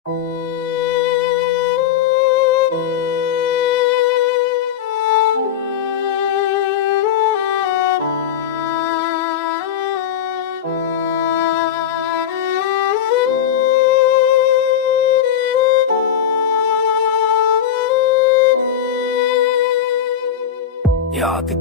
याद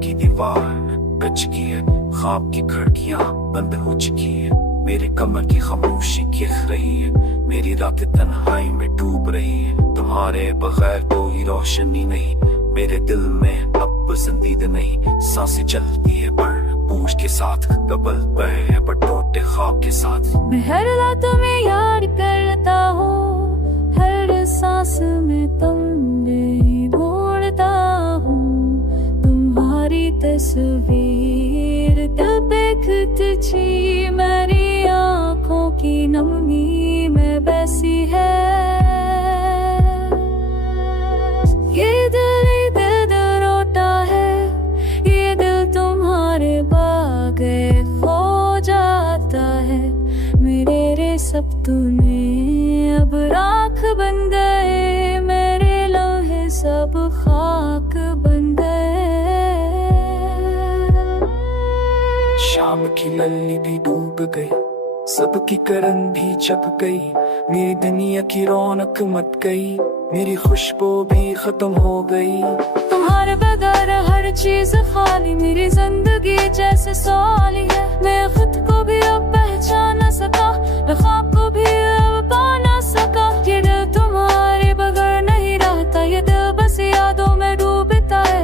की दीवार कच की है, ख्वाब की खिड़कियां बंद हो चुकी है, मेरे कमर की खामोशी गिर रही है, मेरी रातें तन्हाई में डूब रही है, तुम्हारे बगैर कोई रोशनी नहीं, मेरे दिल में अब पसंदीदा नहीं, सांसें चलती है पर पूछ के साथ, कबल पर है पर टूटे ख्वाब के साथ। मैं हर रात में याद करता हूँ, हर सांस में तुमने ढूंढता हूँ, तुम्हारी तस्वीर दिल पे खिंची, मेरी आँखों की नमी में बसी है। ये दिल रोता है, ये दिल तुम्हारे बागे खो जाता है, मेरे सपने अब राख बन गए, मेरे लम्हे सब खाक बन गए। शाम की लल्ली भी डूब गई, सबकी करन भी छप गई, मेरी दुनिया की रौनक मत गई, मेरी खुशबू भी खत्म हो गई। तुम्हारे बगैर हर चीज खाली, मेरी जिंदगी जैसे सवाली है, मैं खुद को भी अब पहचान न सका, मैं ख्वाब को भी अब पा न सका। ये दिल तुम्हारे बगैर नहीं रहता, ये दिल बस यादों में डूबता है,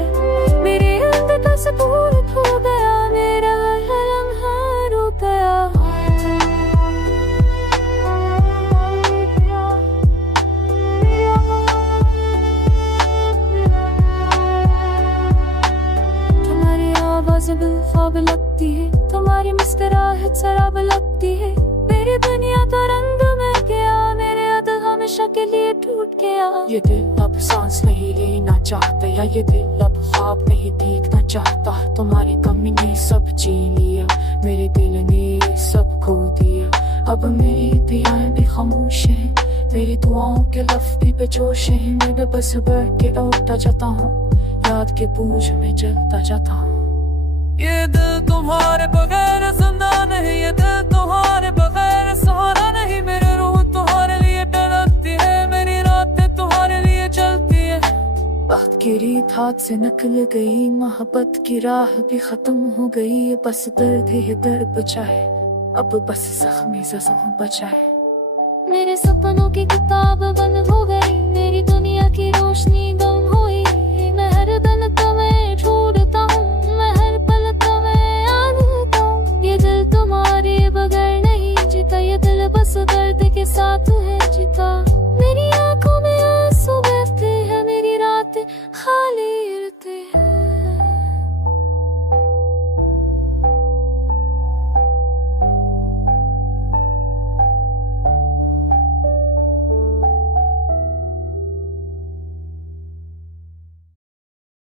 मेरी अंदर से पूरा खो गया, मेरा हर लम्हा रुक गया। ख्वाब लगती है, तुम्हारी मुस्कुराहट शराब लगती है, मेरी दुनिया का रंग में गया, मेरे दिल हमेशा के लिए टूट गया। ये दिल अब सांस नहीं लेना चाहता, या ये दिल अब ख्वाब नहीं देखना चाहता, तुम्हारी कमी ने सब जी लिया, मेरे दिल ने सब खो दिया, अब मेरी दीवारें खामोश है, मेरी दुआओं के लफ्ज़ भी बेजोश है, मैं बस बढ़ के उठता जाता हूँ, याद के बोझ में जलता जाता हूँ। ये दिल तुम्हारे बगैर जिंदा नहीं, ये दिल तुम्हारे बगैर सहारा नहीं, मेरी रूह तुम्हारे लिए तड़पती है, मेरी रातें तुम्हारे लिए चलती है। वक्त की रीत हाथ से निकल गई, मोहब्बत की राह भी खत्म हो गई, बस दर्द ही दर्द बचाए, अब बस जख्मी ज़ख्म बचाए। मेरे सपनों की किताब बंद हो गई, मेरी दुनिया की रोशनी गुम हुई, मैं हर दिन तुम्हें ढूंढता हूँ, मैं हर पल तुम्हें याद करता हूँ। ये दिल तुम्हारे बगैर नहीं जीता, ये दिल बस दर्द के साथ है जीता।